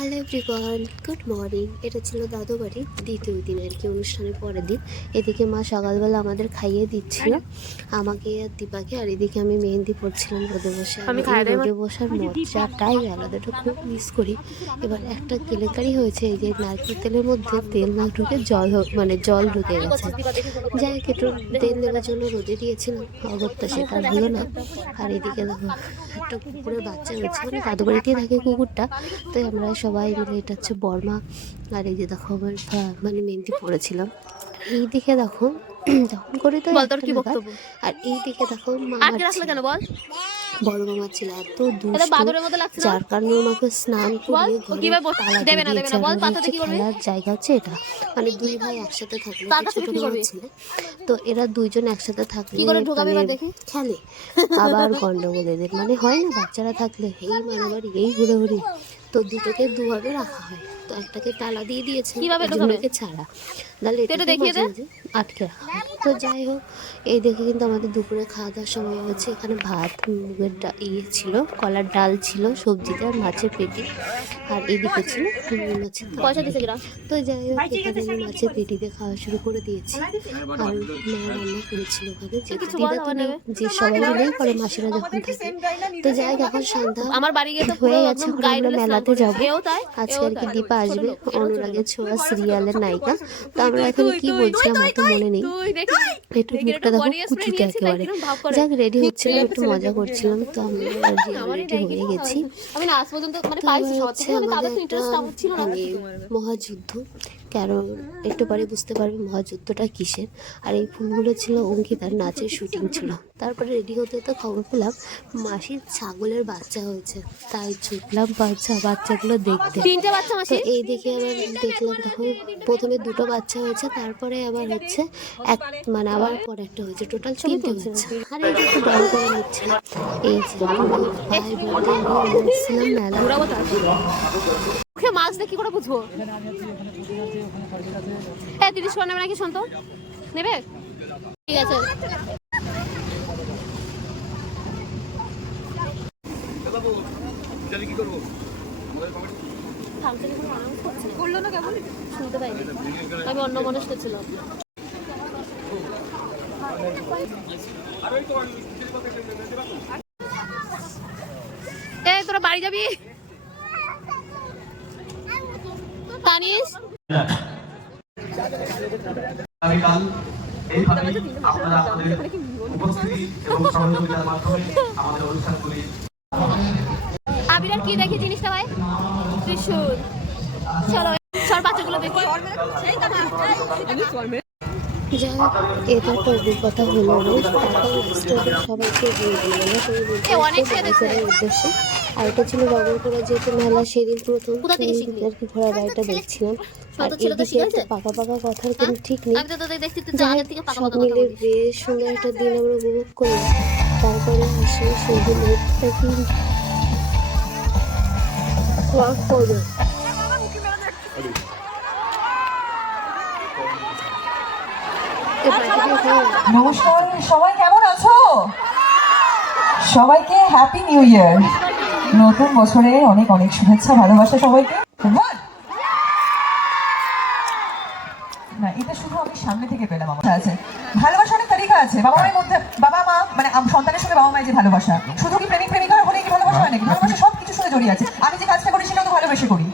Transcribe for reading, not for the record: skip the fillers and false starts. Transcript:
Hello everyone, good morning. এটা ছিল দাদু বাড়ি দ্বিতীয় দিন আর কি, অনুষ্ঠানের পরের দিন। এদিকে মা সকালবেলা আমাদের খাইয়ে দিচ্ছিল আমাকে আর দীপাকে, আর এদিকে আমি মেহেন্দি পড়ছিলাম রোদে বসে। আমি রোদে বসার মজাটাই আলাদা, এটা খুব মিস করি। এবার একটা কেলেঙ্কারি হয়েছে, এই যে নারকেল তেলের মধ্যে তেল না ঢুকে জল ঢুকে গেছে। যাই হোক, একটু তেল দেওয়ার জন্য রোদে দিয়েছিলাম, অগত্যা সেটা হলো না। আর এদিকে দেখো একটা কুকুরের বাচ্চা হয়েছে, মানে দাদু বাড়িতেই থাকে কুকুরটা। তো আমরা সবাই মিলে, এটা হচ্ছে বর্মা। আর এই যে দেখো আমার মানে মেহেন্দি পড়েছিলাম। এই দিকে দেখো তখন করে তো আর এই দিকে দেখো বড় মামা ছিল এত দুষ্টু, যার কারণে আমাকে স্নান করিয়ে খেলার জায়গা হচ্ছে এটা। মানে দুই ভাই একসাথে থাকলে, ছোট মামা ছিল তো এরা দুইজন একসাথে থাকলে খেলে, আবার গন্ডগোল এদের, মানে হয় না বাচ্চারা থাকলে এই মারামারি এই ঘুরে তো দুটোকে দুভাবে রাখা হয়। তো একটাকে তালা দিয়ে দিয়েছে, দুটোকে ছাড়া, তাহলে আটকে রাখা হয়। তো যাই হোক, এই দেখে কিন্তু আমাদের দুপুরে খাওয়া দাওয়ার সময় হচ্ছে। এখানে ভাত, মুগের ছিল, কলার ডাল ছিল, সবজিতে মাছের পেটি, আর এদিকে ছিল মাছের তো যাই হোক, এখানে আমি মাছের পেটিতে খাওয়া শুরু করে দিয়েছি। আর মা রান্না করেছিল ওখানে, যে দিদা তো নেই, যে সবাই মিলেই করে মাসিরা যখন থাকে। তো যাই হোক, এখন সন্ধ্যা হয়ে গেছে, আমরা মেলাতে যাবো আজকে আর কি। দীপা আসবে, অনুরাগের ছোঁয়া সিরিয়ালের নায়িকা। তো আমরা এখানে কি বলছি আমার তো মনে নেই, একটু মুখটা দেখো কুচিতে একেবারে। যাক, রেডি হচ্ছিলাম, একটু মজা করছিলাম। তো আমরা রেডি হয়ে গেছি। হচ্ছে আমাদের একটা মানে মহাযুদ্ধ, কারণ একটু পরে বুঝতে পারবে মহাযুদ্ধটা কিসের। আর এই ফুলগুলো ছিল অঙ্কিতার নাচের শুটিং ছিল। তারপরে রেডি হতে তো খবর পেলাম মাসির ছাগলের বাচ্চা হয়েছে, তাই ছুটলাম বাচ্চাগুলো দেখতে। তো এই দেখে আবার দেখলাম, তখন প্রথমে দুটো বাচ্চা হয়েছে, তারপরে আবার হচ্ছে এক, মানে আবার পরে একটা হয়েছে, টোটাল তিনটে হচ্ছে। আর এই যে একটু ডল করে নিচ্ছে, এই যে ভাই বোনদের নিয়ে মেলা। মাছ দেখি করে বুঝবো। হ্যাঁ, 30 করে নেবে নাকি? শুন তো, নেবে? ঠিক আছে। আমি অন্য মানুষটা ছিলাম। তোরা বাড়ি যাবি? আগামীকাল এইভাবেই আপনারা আপনাদের উপস্থিতি এবং সহযোগিতার মাধ্যমে আমাদের অনুষ্ঠানগুলি। আবিরার কি দেখি জিনিসটা ভাই? ত্রিশূল। চলো সর বাচ্চাগুলো দেখি। যাই হোক, এটা তো অভিজ্ঞতা হলো না। তারপর লাস্টে ওদের সবাইকে দিয়ে দিল উদ্দেশ্যে। আর এটা ছিল বাবুরপুরা, যেহেতু মেলা সেদিন প্রথম আর কি ঘোড়া গাড়িটা দেখছিলাম। আর এদিকে পাকা কথার কোনো ঠিক নেই। সব মিলে বেশ সুন্দর একটা দিন আমরা উপভোগ করলাম। তারপরে আসে সেদিন করবে। নমস্কার, সবাই কেমন আছো? সবাইকে হ্যাপি নিউ ইয়ার, নতুন বছরে অনেক অনেক শুভেচ্ছা, ভালোবাসা সবাইকে। না, এটা শুধু আমি সামনে থেকে পেলাম। আমার আছে ভালোবাসা অনেক তালিকা আছে। বাবা মায়ের মধ্যে, বাবা মা মানে সন্তানের সঙ্গে বাবা মায়ের যে ভালোবাসা, শুধু কি প্রেমিক প্রেমিকা হলে কি ভালোবাসা হয় নাকি? ভালোবাসা সব কিছুর সঙ্গে জড়িয়ে আছে। আমি যে কাজটা করি সেটা তো ভালোবেসে করি।